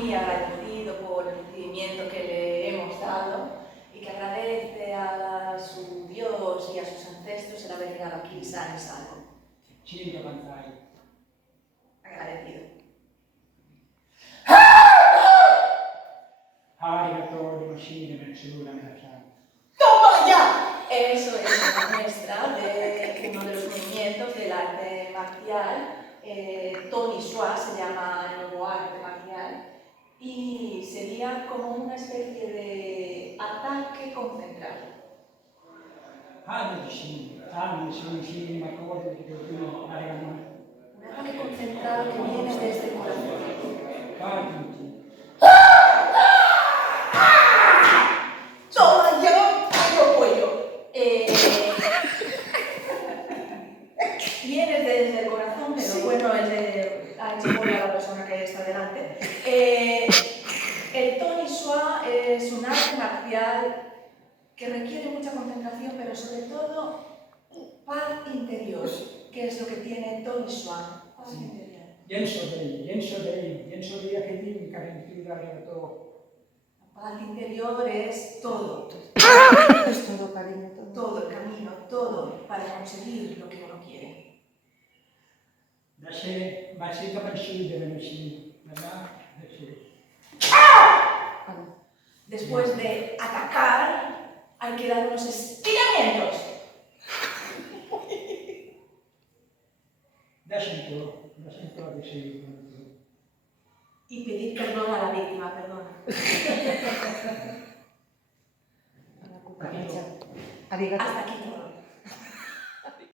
muy agradecido por el recibimiento que le hemos dado y que agradece a su Dios y a sus ancestros el haber llegado aquí sano y salvo. Agradecido. ¡Toma ya! Eso es una muestra de uno de los movimientos del arte marcial. Tony Swa se llama el nuevo arte marcial y sería como una especie de ataque concentrado. Un ataque concentrado que viene desde el corazón. ¡Toma ya! ¡Cuello! Viene desde el corazón, pero bueno, ha hecho por la persona que está delante. El Tony Swa es un arte marcial que requiere mucha concentración, pero sobre todo paz interior, que es lo que tiene Tony Swa. Paz interior. La paz interior es todo. Es todo, cariño, todo. Todo el camino, todo para conseguir lo que uno quiere. Después de atacar, hay que dar unos estiramientos. Y pedir perdón a la víctima, perdona. Hasta aquí todo.